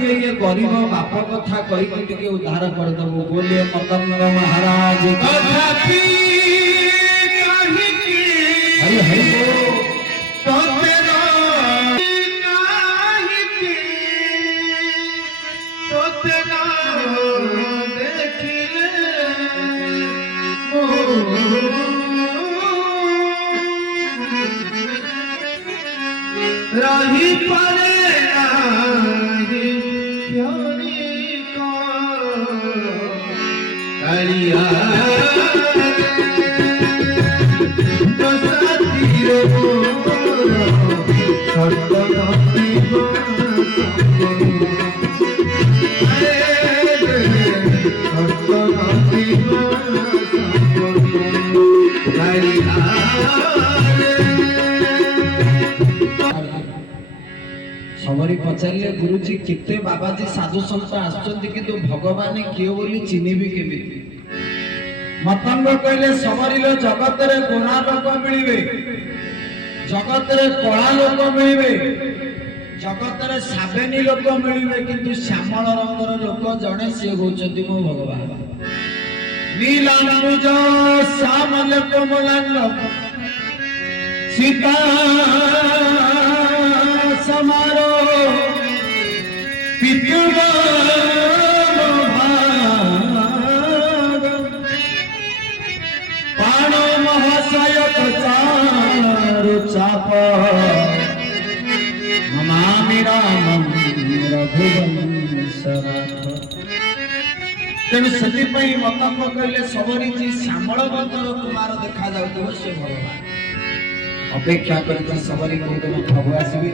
ଟିକେ ये गरीब बाप कथा कही टिके उद्धार कर दबो बोले मतंग महाराज तथापि काहे की हरि हरि तोते काहे की तोते ना देखिले रही परे नाही प्यारी को कलिया तो साथी रो सर्वनाथी सबरी पचारे गुरुजी केते बाबाजी साधु संत आसचंती किंतु भगवान किए बोली चिन्हिबी केमिति मतंग कहले सबरी लो जगत रे गोरा लोक मिलिबे जगत रे कला लोक मिलिबे जगत रे साबेनी लोक मिलिबे किंतु श्यामल रंगर लोक जणे से होचंती मो भगवान नीलांबुज श्यामल कमलांग सीता समारो पाणो महाशय चारु चाप नमामि रामं रघुवंशनाथ तेणु से मतंग कहले सबरी जी श्यामल बंदर कुमार देखा जाऊ से भगवान अपेक्षा कर सबरी दिन प्रभु आसबे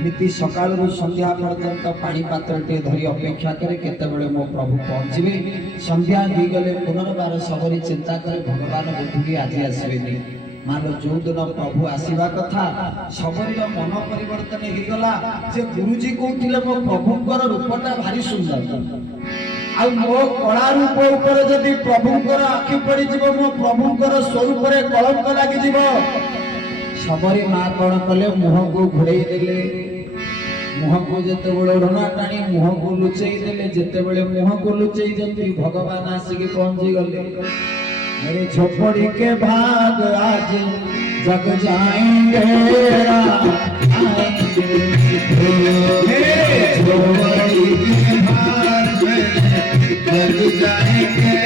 नीति सकाल संध्या पर्यंत पानी पात्र धरी अपेक्षा करे केतेबेले मो प्रभु पहुँचे संध्या दी गले पुनर्बार सबरी चिंता करे भगवान बुद्धि आज आसबेनी मान जो दिन प्रभु आसवा कथा सबरी मन परिवर्तन हो गला जे गुरुजी कहते मो प्रभुंकर रूपटा भारी सुंदर आ मो कला रूप ऊपर जदि प्रभुंकर आखि पड़ी जीवो मो प्रभुंकर स्वरूप रे कलंक लागि जीवो सबरी माँ कौन कले मुह को घोड़े देले मुह को जिते ढोना टाणी मुह को लुचई देले जिते मुह को लुचई देती भगवान आसिक पहुंची गले मेरे झोपड़ी के भाग आज जग जाएंगे मेरे झोपड़ी के भाग जग जाएंगे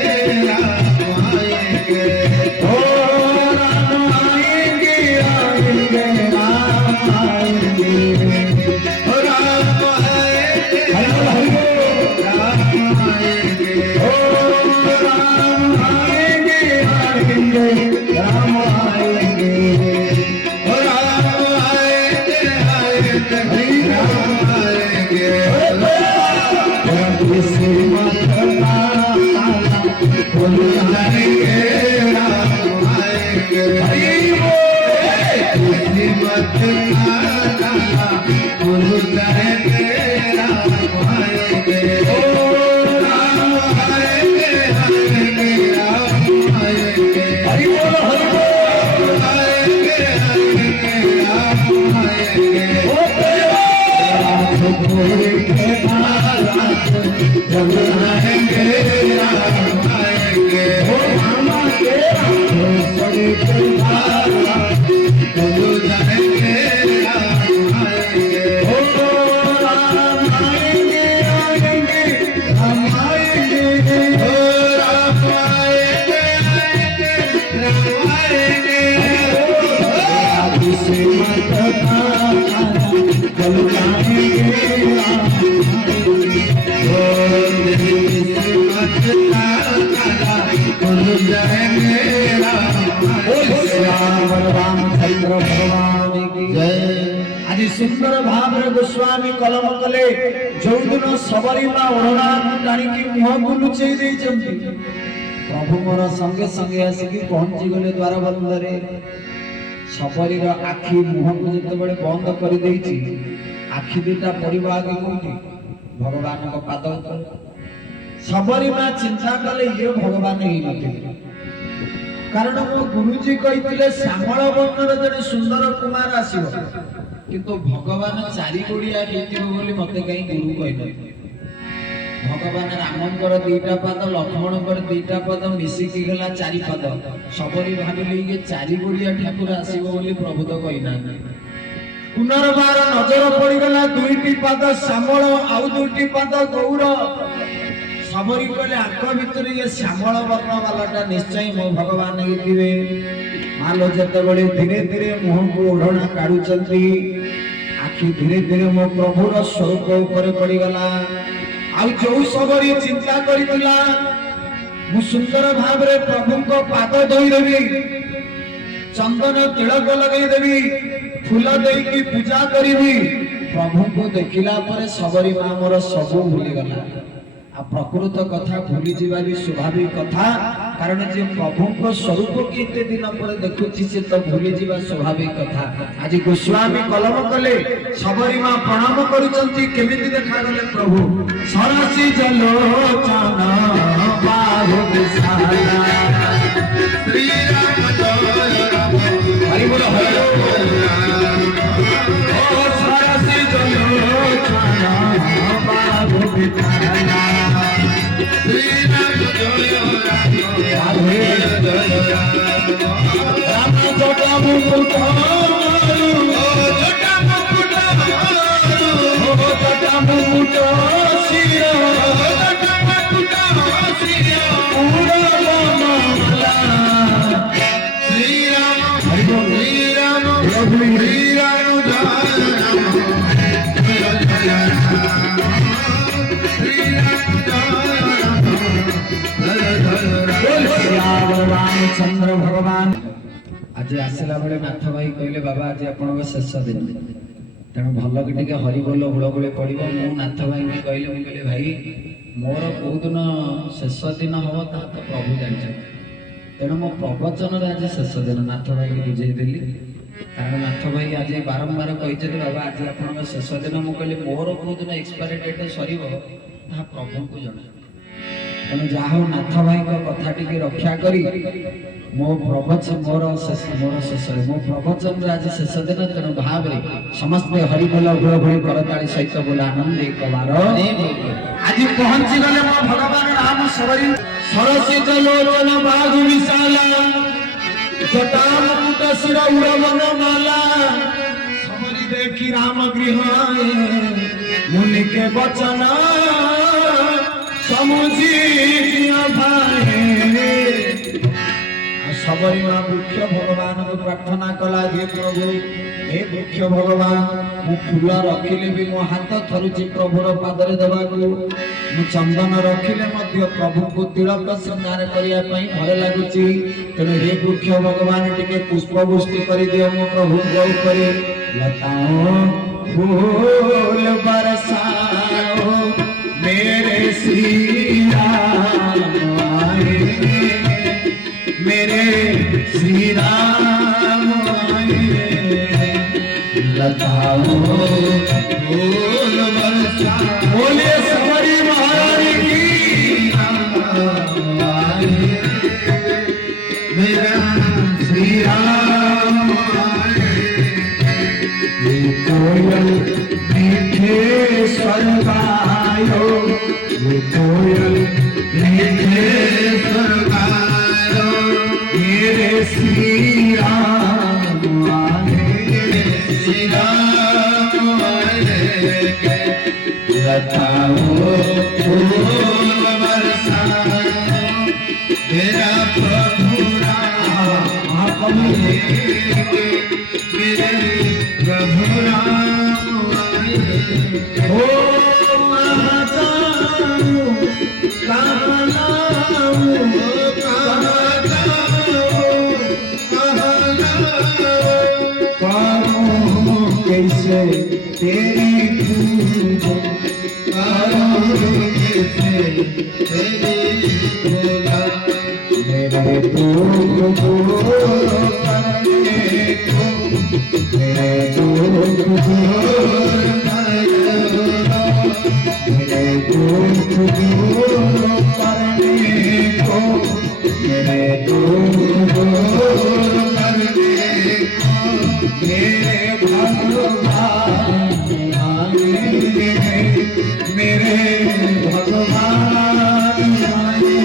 सुंदर भाव गोस्वामी कलम कले जो दिन सबरी माँ ओढ़ना टाणी मुह को लुचई प्रभु मोर संगे संगे आसिक पहुंची गले द्वार बंधरे सबरी आखि मुह को जिते बंद कर आखि दुटा पड़ा आगे कौटी भगवान पाद सबरी माँ चिंता कले ये भगवान ही नथिले कारण मो गुरुजी कहते श्यामल वर्णर जड़े सुंदर कुमार आसो କିନ୍ତୁ ଭଗବାନ ଚାରି ଗୋଡିଆ ହେଇଥିବ ବୋଲି ମତେ କାହିଁ ଗୁରୁ କହିଲେ। ଭଗବାନ ରାମଙ୍କର 2ଟା ପାଦ, ଲକ୍ଷ୍ମଣଙ୍କର 2ଟା ପାଦ ମିଶିକି ହେଲା 4 ପାଦ। ସବରୀ ଭାବିଲେ ଇଏ 4 ଗୋଡିଆ ଠାକୁର ଆସିବ ବୋଲି ପ୍ରଭୁ ତ କହିନାହାନ୍ତି। ପୁନର୍ବାର ନଜର ପଡିଗଲା 2ଟି ପାଦ ଶ୍ୟାମଳ ଆଉ 2ଟି ପାଦ ଗୌର। ସବରୀ କହିଲେ ଆଙ୍କ ଭିତରେ ଇଏ ଶ୍ୟାମଳ ବର୍ଣ୍ଣ ବାଲାଟା ନିଶ୍ଚୟ ମୋ ଭଗବାନ ହେଇଥିବେ। ମାଲୋ ଯେତେବେଳେ ଧୀରେ ଧୀରେ ମୁହଁକୁ ଓଢଣା କାଢୁଛନ୍ତି, ଆଖି ଧୀରେ ଧୀରେ ମୋ ପ୍ରଭୁର ସ୍ୱରୂପ ଉପରେ ପଡିଗଲା। ଆଉ ଯୋଉ ସବରୀ ଚିନ୍ତା କରିଥିଲା ମୁଁ ସୁନ୍ଦର ଭାବରେ ପ୍ରଭୁଙ୍କ ପାଦ ଧୋଇଦେବି, ଚନ୍ଦନ ତିଳକ ଲଗେଇଦେବି, ଫୁଲ ଦେଇକି ପୂଜା କରିବି, ପ୍ରଭୁଙ୍କୁ ଦେଖିଲା ପରେ ସବରୀ ମା ମୋର ସବୁ ଭୁଲିଗଲା। ଆଉ ପ୍ରକୃତ କଥା ଭୁଲିଯିବା ବି ସ୍ୱାଭାବିକ କଥା, କାରଣ ଯେ ପ୍ରଭୁଙ୍କ ସ୍ୱରୂପକୁ ଏତେ ଦିନ ପରେ ଦେଖୁଛି ସେ ତ ଭୁଲିଯିବା ସ୍ୱାଭାବିକ କଥା। ଆଜି ଗୋସ୍ୱାମୀ କଲମ କଲେ, ସବରୀ ମା ପ୍ରଣାମ କରୁଛନ୍ତି। କେମିତି ଦେଖାଗଲେ ପ୍ରଭୁ? ସରସି ଜଲୋଚନ ବାହୁ ବିଶାଲା, ଶ୍ରୀରାମ ଜୟ ରାମ ହରି ବୋଲ ହରି ବୋଲ। ଓ ସରସି ଜଲୋଚନ ବାହୁ ବିଶାଲା, ଶ୍ରୀରାମ ଜୟ ରାମ ରାଧେ ଜୟ ରାମ ରାମ ଜଟା ମୁକୁଟ ମାରୁ, ଜଟା ମୁକୁଟ ମାରୁ, ଜଟା ମୁକୁଟ ଶିର, ଜଟା ମୁକୁଟ ଶିର, ପୁରବନମାଲା। ଶ୍ରୀରାମ ହରି ବୋଲ। ଶ୍ରୀରାମ ପ୍ରଭୁ ଶ୍ରୀରାମ ଜୟ ରାମ ଜୟ ଜୟ ରାମ ଶ୍ରୀରାମ ଜୟ ରାମ ଜୟ ଜୟ ରାମ ଶ୍ୟାମ ରାମଚନ୍ଦ୍ର ଭଗବାନ। ଆଜି ଆସିଲା ବେଳେ ନାଥ ଭାଇ କହିଲେ ବାବା ଆଜି ଆପଣଙ୍କ ଶେଷ ଦିନ, ତେଣୁ ଭଲ କି ଟିକେ ହରିବୋଲ ହୁଳହୁଳି ପଡିବ। ମୁଁ ନାଥ ଭାଇକି କହିଲି, ମୁଁ କହିଲି ଭାଇ ମୋର କୋଉ ଦିନ ଶେଷ ଦିନ ହବ ତାହା ତ ପ୍ରଭୁ ଜାଣିଛନ୍ତି, ତେଣୁ ମୋ ପ୍ରବଚନର ଆଜି ଶେଷ ଦିନ। ନାଥ ଭାଇକି ବୁଝେଇଦେଲି, କାରଣ ନାଥ ଭାଇ ଆଜି ବାରମ୍ବାର କହିଛନ୍ତି ବାବା ଆଜି ଆପଣଙ୍କ ଶେଷ ଦିନ। ମୁଁ କହିଲି ମୋର କୋଉ ଦିନ ଏକ୍ସପାୟରି ଡେଟ୍ ସରିବ ତାହା ପ୍ରଭୁଙ୍କୁ ଜଣା। ତେଣୁ ଯାହା ହଉ ନାଥ ଭାଇଙ୍କ କଥା ଟିକେ ରକ୍ଷା କରି ମୋ ପ୍ରବଚନ ମୋର ଶେଷରେ ମୋ ପ୍ରବଚନର ଆଜି ଶେଷ ଦିନ। ତେଣୁ ଭାବରେ ସମସ୍ତେ ହରିବୋଲ ହୁଳହୁଳି କରତାଳି ସହିତ ବୋଲ ଆନନ୍ଦ କବାର ଆଜି ପହଞ୍ଚି ଗଲେ ମୋ ଭଗବାନ ରାମ ସବରୀ। ସରସି ଜଲୋଚନ ବାହୁ ବିଶାଲା, ଜଟା ମୁକୁଟ ଶିର ଉଡ଼ବନମାଲା। ସବରୀ ଦେଖି ରାମ ଗୃହ ମୁନିକେ ବଚନ ସମୁଝି ଭାଇ। ସବରୀ ମା ବୃକ୍ଷ ଭଗବାନଙ୍କୁ ପ୍ରାର୍ଥନା କଲା, ହେ ପ୍ରଭୁ ହେ ବୃକ୍ଷ ଭଗବାନ, ମୁଁ ଫୁଲ ରଖିଲେ ବି ମୋ ହାତ ଥରୁଛି ପ୍ରଭୁର ପାଦରେ ଦେବାକୁ, ମୁଁ ଚନ୍ଦନ ରଖିଲେ ମଧ୍ୟ ପ୍ରଭୁଙ୍କୁ ତିଳକ ଶୃଙ୍ଗାର କରିବା ପାଇଁ ଭୟ ଲାଗୁଛି। ତେଣୁ ହେ ବୃକ୍ଷ ଭଗବାନ ଟିକେ ପୁଷ୍ପବୃଷ୍ଟି କରିଦିଅ ମୋ ପ୍ରଭୁଙ୍କ ଉପରେ। ଲତାओं फूल बरसाओ मेरे श्री राम आए, मेरे श्री राम आए। लताओं फूल बरसाओ बोलिए सवारी महारानी की। मेरा श्री राम आए। ये कोयल मीठे स्वर गायो, ये कोयल मीठे स्वर गायो, मेरे श्री राम आए। श्री राम आए। लताओं फूल बरसाओ मेरा प्रभु राम, मेरे प्रभु राम आए। ओ महाजाऊ कहाँ लाऊं, करूं कैसे तेरी पूजा, मेरे दुख दूर करने को, मेरे दुख दूर करने को, मेरे दुख दूर करने को, मेरे भगवान मेरे भगवान आए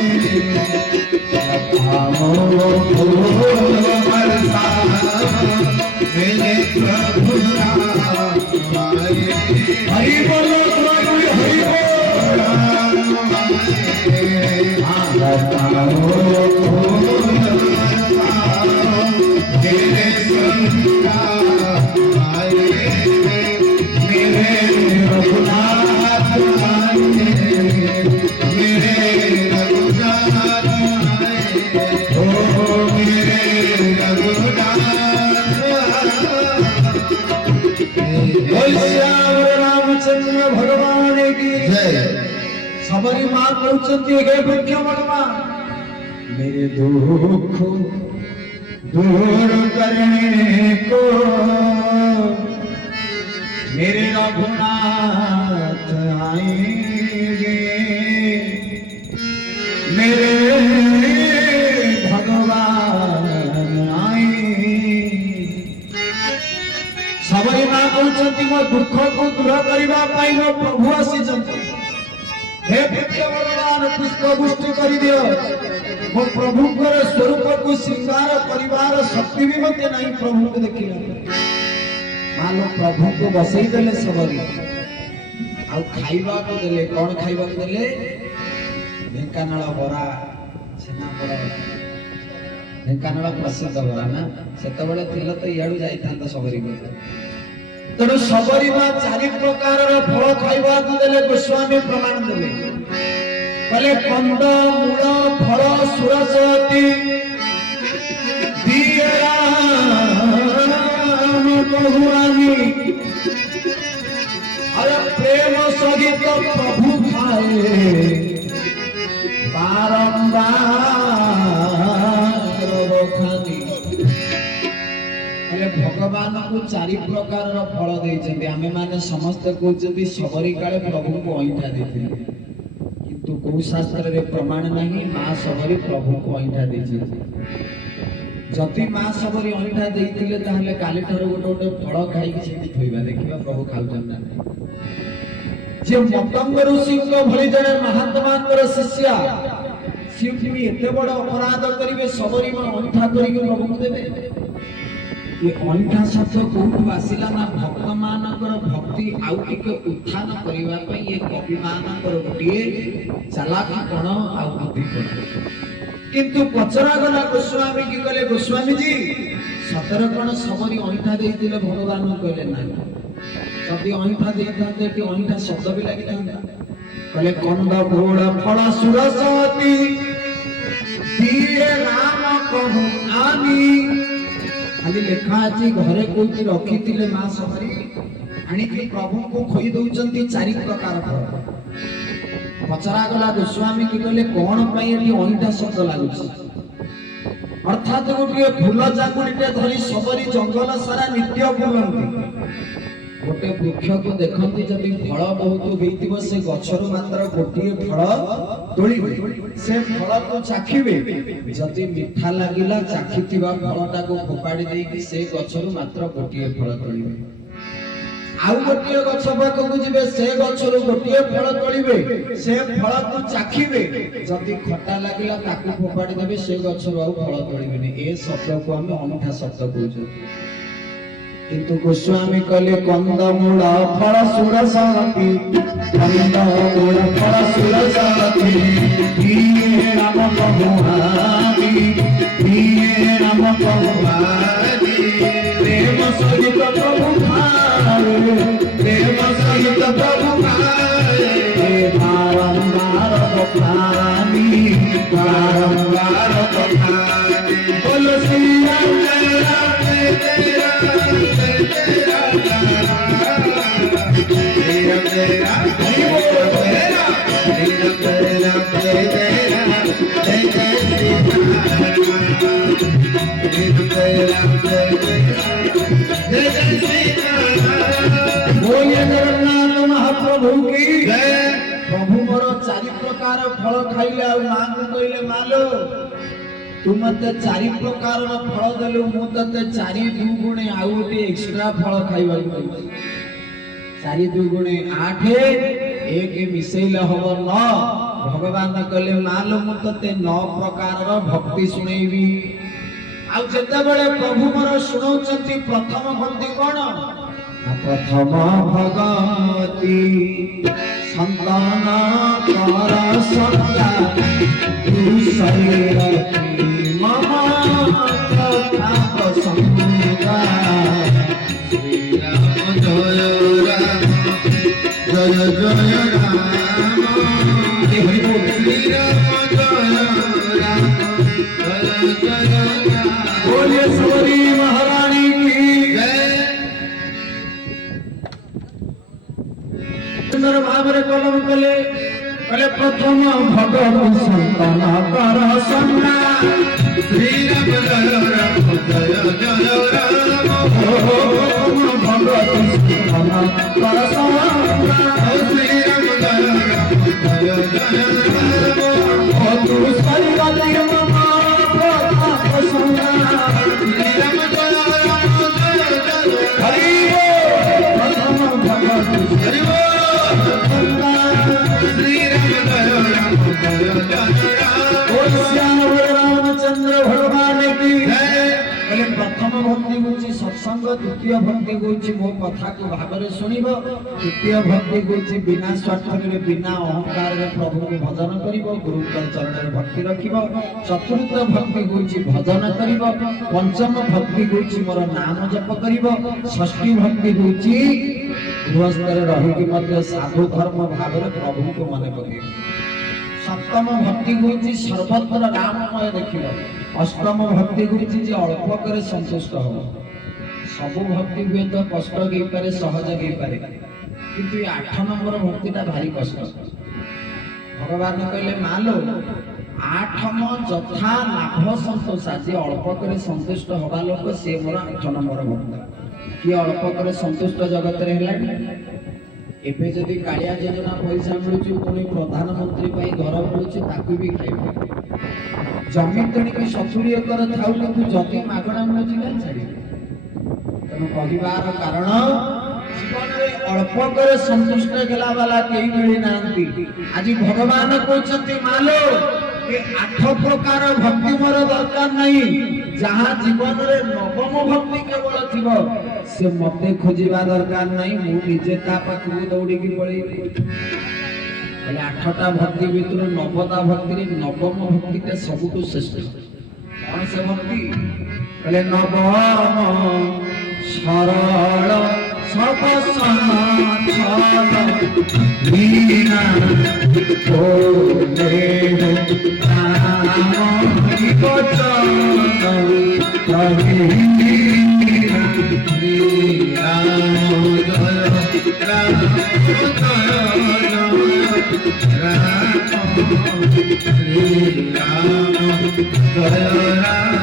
मेरे प्रभु हरि बोलो प्रभु हरि रामचंद्र भगवान की जय सबरी माँ कहते हे वृक्ष भगवान मेरे दुख दूर करने को मेरे रघुनाथ आएंगे मेरे भगवान आएंगे सबरी माँ कहते मो दुख को दूर करने मो प्रभु आसी हे वृक्ष भगवान पुष्प पुष्टि कर दियो मो प्रभु स्वरूप को श्रृंगार परिवार शक्ति भी मत नहीं प्रभु को देखिला मानो प्रभु को बसई देले सबरी आ खाइबा को देले कोन खाइबा को देले ढेंकानाल बरा छेना बरा ढेंकानाल प्रसिद्ध बरा ना सेते बेले थिला तो याडू जाइथांत सबरी को तेणु सबरी माँ चारि प्रकार फल खाइबा को देले गोस्वामी प्रमाण देले कहले कंद मूल फल सुरसती दिए राम बहुआनी अरे प्रेम सहित प्रभु खाए बारंबार बखानी भगवान को चारि प्रकार फल देइछन्ति आमे माने समस्त कहउछन्ति सबरी काले प्रभु को अइठा देथिले किंतु को शास्त्र रे प्रमाण नहीं मां सबरी प्रभु को अइठा देछि जति मां सबरी अइठा देइथिले ताहले काली ठार गोटे फल खाइ कि सेति थोइबा देखिबा प्रभु खाउछन ना जे मतंग ऋषि को भली जने महात्मांकर शिष्य सिउठि एते बड़ अपराध करिवे सबरी मां अइठा करि के प्रभु को देबे ये अंठा शब्द कोठु आसिला ना भक्त मानकर भक्ति आउ टिके उत्थान करिवा पई ये कवि मानकर गोटिए चालाकी कोण आउ बुद्धि कोण किंतु पचरा गला गोस्वामी की कहले गोस्वामी जी सतर कोण सबरी अंठा देइतिले भगवान कहले ना जदि अंठा देइथांते टी अंठा शब्द भी लागिथांता कहले कंद घोड़ फल सुरसती दिए राम कहु आनी खाली लेखा अछि घरे कोई रखी थिले मां सबरी आनी कि प्रभु को खोई दउचंती चारि प्रकार फल पचरा गला गोस्वामी की कहले कोन पई एटी अनिटा शब्द लागुछि अर्थात गोटे फूल जाकुड़ीटे धरी सबरी जंगल सारा नित्य बुलंती गोटे वृक्ष को देखंती जदि फल बहुत हेइतिबो से गछरो मात्र गोटिए फल तोळिबे से फल को चाखिबे जदि मिठा लागिला चाखितिबा फलटा को फोपाडी देई कि से गछरो मात्र गोटिए फल तोळिबे आउ गोटिए गछ पाखକୁ जिबे से गछरो गोटिए फल तोळिबे से फल को चाखिबे जदि खट्टा लागिला ताकू फोपाडी देबे से गछरो आउ फल तोळिबेनी ए शब्द को हम अनूठा शब्द कहउछु किंतु गोस्वामी कहले कंदमूल फल सुरसती कंदमूल फल सुरसती दिए राम बहुआनी दिए राम बहुआनी प्रेम सहित प्रभु खाए प्रेम सहित प्रभु खाए बारंबार बखानी बारंबार बखानी बोलो श्री राम जगन्नाथ महाप्रभु की प्रभु मोर चारि प्रकार फल खाइले आ मां को कहले मालो तू मते चारि प्रकार फल देलु मु तते चारि दुगुणे आउ गोटे एक्स्ट्रा फल खाइबा 4 2 गुणे 8 एक मिसेइले हब 9 भगवान कहले मालो मु तते 9 प्रकार भक्ति सुनेबी आ जते बेले प्रभु मोर सुनौचंती प्रथम भक्ति कोन प्रथम भगवती संतान कर सत्ता तू शरीरती मम कथा प्रसंगा श्री राम जय राम जय जय राम हरि बोल श्री राम जय राम जय जय राम बोलिए सबरी महारानी की जय सुंदर भावरे कलम कले कले प्रथम भगवती संतान कर सन्ना श्री राम जय राम जय जय राम प्रथम भगवती संतान कर सन्ना श्री राम जय राम जय जय राम ओ तू शरीरती मम कथा प्रसंगा श्री राम जय राम जय जय हरि बोल प्रथम भगवती हरि बोल श्री राम जय राम जय जय राम ओ श्याम रामचंद्र भगवान की जय कहले प्रथम भक्ति होची सत्संग द्वितीय भक्ति होची मो कथा को भाବରେ सुनिब तृतीय भक्ति होची बिना स्वार्थरे बिना अहंकार रे प्रभु को भजन करिब गुरु के चरण रे भक्ति रखिब चतुर्थ भक्ति होची भजन करिब पंचम भक्ति होची मोर नाम जप करिब षष्ठी भक्ति होची गृहस्थ रे रहि कि मध्य साधु धर्म भाବରେ प्रभु को मने पकेब सप्तम भक्ति होची सर्वत्र राममय देखिब अष्टम भक्ति होची जे अल्प करे संतुष्ट हो सबु भक्ति हुए तो कष्ट गई पारे सहज गई पारे किंतु 8 नंबर भक्तिटा भारी कष्ट भगवान कहले मालो 8 जथा लाभ संतोष जे अल्प करे संतुष्ट होबा लोक से मोर 8 नंबर भक्त कि अल्प करे संतुष्ट जगत रे हेलानी एबे जदि कालिया योजना पैसा मिलुची पुणी प्रधानमंत्री पाई घर मिलुची ताकू भी खाइबे जमीन तणी की 70 एकर थाउ किंतु जति मागणा मिलुची ना छाड़ी तनु कहिबार कारण जीवन रे अल्प करे संतुष्ट गेला वाला केही मिली नांती आज भगवान कहउछंती मालो ए 8 प्रकार भक्ति मोर दरकार नहीं जहां जीवन रे नवम भक्ति केवल थिबो से मते खोजिबा दरकार नहीं मु निजे ता पाखु दौड़ी की पळी बोले 8टा भक्ति भितर नवता भक्ति रे नवम भक्ति के सबुटु श्रेष्ठ कौन से भक्ति बोले नवम सरल सब समाचार मीना बोले नाम की वचन कही श्री राम जय राम जय राम श्री राम जय राम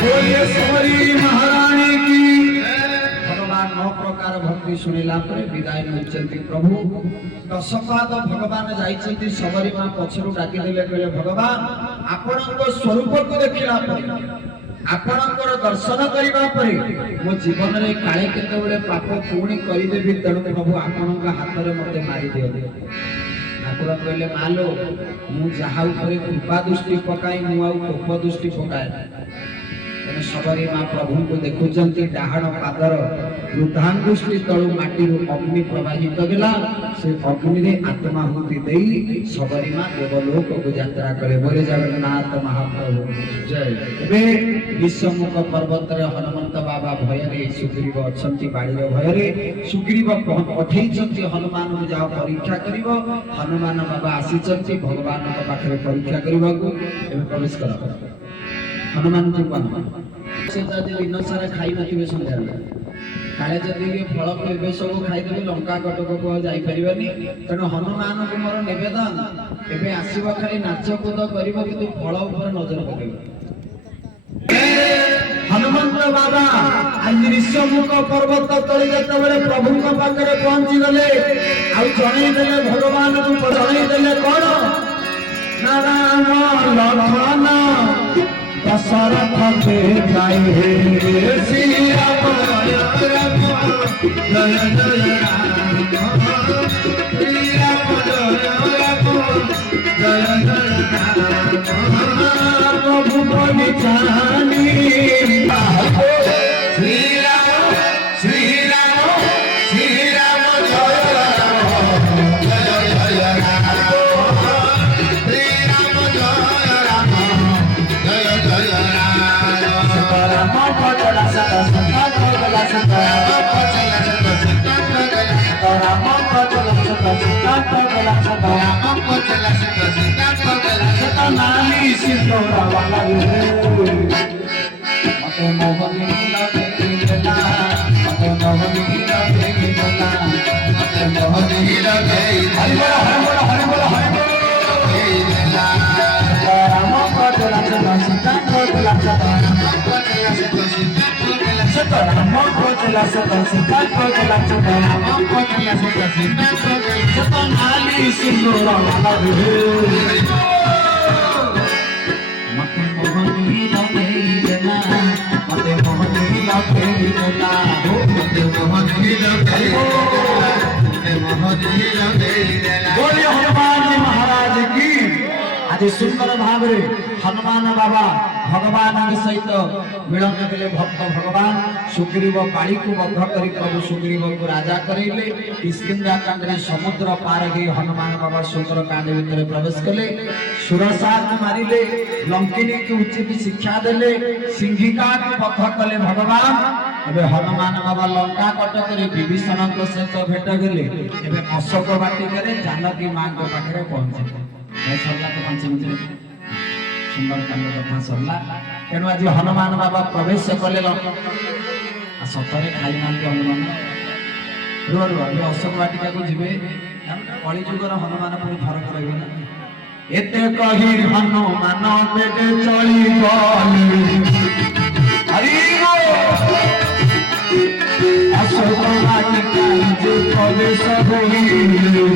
बोलिए सबरी महारानी की भगवान 9 प्रकार भक्ति सुनिला पर विदाय होचंती प्रभु दशपाद भगवान जाइछंती सबरी मां पछरु डाकी देले कहले भगवान आपनक स्वरूप को देखिला पर आपनकर दर्शन करिबा पर मो जीवन रे काळे केते बेले पाप पुणी करि देबी तणु प्रभु आपनक हाथ रे मते मारी दियो ठाकुर कहले मालो मु जहा ऊपर कृपा दृष्टि पकाई मु आउ कोप दृष्टि पकाए तने सबरी मां प्रभु को देखुचंती डाहण पादर वृद्धांगुष्टि तळु माटी रु अग्नि प्रवाहित गेला से अग्नि रे आत्माहुति देई सबरी मां देवलोक को यात्रा करे बोले जगन्नाथ महाप्रभु जय बे विश्वमुख पर्वत रे हनुमंत बाबा भय रे सुग्रीव अछंती बाड़ी रे भय रे सुग्रीव पठेइचंती हनुमान को जाओ परीक्षा करिवो हनुमान बाबा आसीचंती भगवान को पाखरे परीक्षा करिवो को एबे प्रवेश कर हनुमान जी को से जदि दिन सारा खाई नथिबे संध्या काले जदि फल एबे सब खाई देबे लंका कटक को जाई परिबानी तनो हनुमान को मोर निवेदन एबे आसीबो खाली नाच कूद करिवो किंतु फल ऊपर नजर पकेबो हनुमंत बाबा आज ऋषमुख पर्वत तले जते बेले प्रभु को पाखरे पहुंची गले आ जणै देले भगवान को जणै देले कोन नारायण लखन दशरथ के जाए श्री राम जय राम जय जय राम श्री राम जय राम जय जय राम प्रभु बलि जानी श्री राम श्री राम श्री राम जय राम जय जय राम श्री राम जय राम जय जय राम राम भजला सदा सदा भजला सदा राम भजला सदा सदा भजला सदा सदा नाली सिंदूरा वाला मते मोहनी लगे देना मते मोहनी लगे देना मते मोहनी लगे हरि बोल हरि बोल हरि बोल हरि बोल राम भजला सदा सदा भजला सदा राम भजला सदा सदा भजला सदा सदा नाली सिंदूरा वाला मते मोहनी लगे देना मते मोहनी लगे देना मते मोहनी लगे मोहनी लगे बोलिए हनुमान जी महाराज की आज सुंदर भाव रे हनुमान बाबा भगवान सहित मिलन कले भक्त भगवान सुग्रीव बाड़ी को बद्ध करी प्रभु सुग्रीव को राजा करैले किष्किंधा कांड रे समुद्र पार गई हनुमान बाबा सुंदर कांड भीतर प्रवेश कले सुरसार मारिले लंकिनी के उचित शिक्षा देले सिंहिका को बद्ध कले भगवान अबे हनुमान बाबा लंका कटक रे विभीषण को सहित भेट गेले एबे अशोक वाटिका रे जानकी मां को पाखरे पहुंचे सरला तो 5 मिनिट सुंदर कांड कथा सरला तेणु आज हनुमान बाबा प्रवेश कले सतरे खाई नांती हनुमान रुआ रुआ अशोक वाटिका को जीवे कलिजुगर हनुमान पुणी फरक रही ना एते कही हनुमान बेटे चली गली हरि अशोक वाटिका जे प्रवेश होइले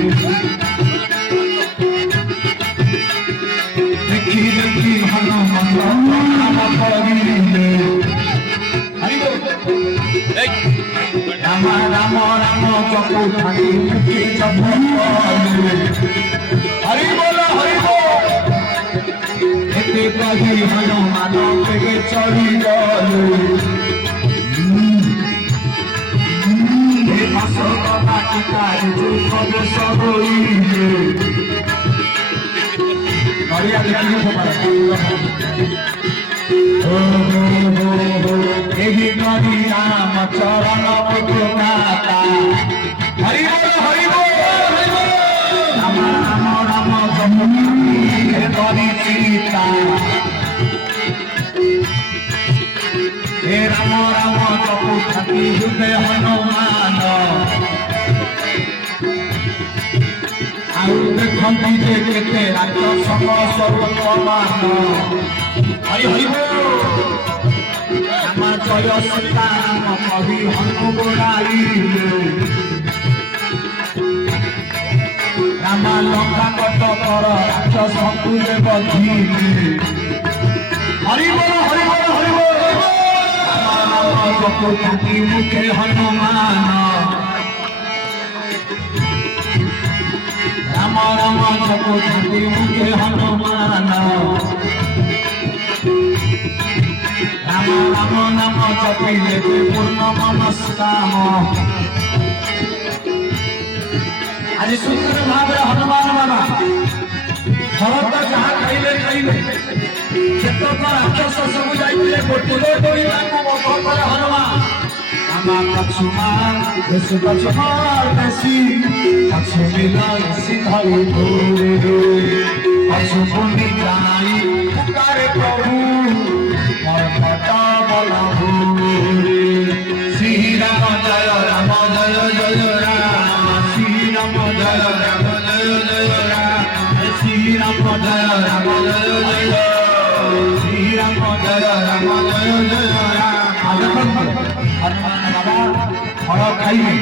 देखी देखी हनुमान नाम करिले हरि राम राम राम चकु ठानी मुखी जपले हरि बोल एते कही हनुमान बेगे चढ़ी गले अशोक वाटिका जे प्रवेश होइले बढ़िया देखिए एही करी राम चरण पुनाता हरि बोल राम राम राम जमुनी करी सीता हे राम राम जपु ठाकी हृदय हनुमान आउ देखती जे केते राज्य सम स्वरूप मान हरि हरि राम जय सीताराम कवि हनु गोड़ाइले राम लंका कटकर राक्षस हकुले बधिले हरि बोल हरि बोल हरि बोल राम जपु ठाकी मुखे हनुमान राम राम जपु ठाकी मुखे हनुमान राम राम नाम जपिले पूर्ण मनस्काम आज सुंदर भाव हनुमान बाबा भरत जहाँ खाइले क्षेत्रक राक्षस सब जाइले गोटे हनुमान राम लक्ष्मण देश लक्ष्मण देशी पशु मिलन सिंहई घोरे पशु पुण्य गाई पुकारे प्रभु मरपटा बला भूरे श्री राम जय राम जय जय राम श्री राम जय राम जय जय राम श्री राम जय राम जय जय श्री राम जय राम जय जय राम हनुमान बाबा फल खाइले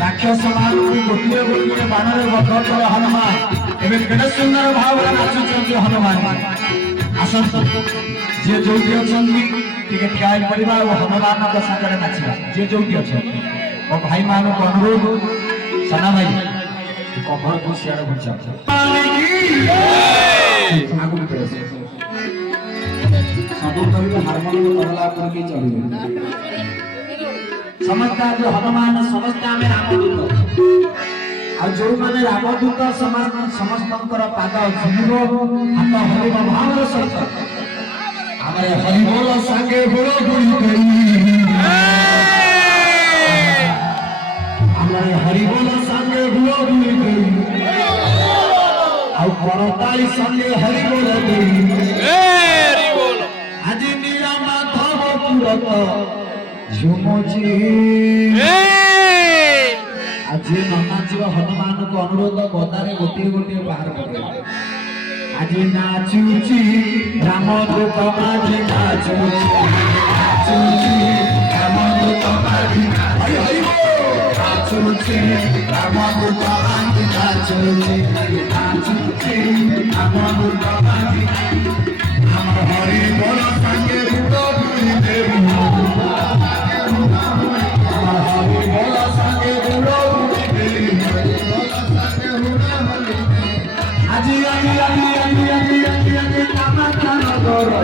राक्षस मान गोटे गोटे बाणरे बध करे हनुमान एवं केड़े सुंदर भाव नाचुंट हनुमान आसत जे जोटी अछंती टिके ख्याल परिवार और हनुमान का सागर नाचिबा जे जोटी अछंती और भाई मानो को अनुरोध सना भाई कखर को सियार बुझा आगु पे सब करी हारमोनियम तबला पर भी चढ़ी समस्त जो हनुमान समस्त में रामदूत आ जो माने रामदूत समस्तंकर पाद झुमिबो हाथ हरिब भाव सहित हमारे हरिबोल संगे गुण गुणी करी हमारे हरिबोल संगे गुण गुणी करी आ करताली संगे हरिबोल करी आज नीला माधव पुरत झुमजी आज नाचिब हनुमान को अनुरोध गदारे गोटे गोटे बाहर पड़े आज नाचुची रामदूत माझी नाचुची रामदूत माझी हरि हरि नाचुची रामदूत माझी नाचुची रामदूत माझी हम हरि बोल संगे गुण गुणी देवी हरि बोल संगे गुण गुणी देवी আজি আমি কামা কামা করো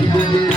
Thank you.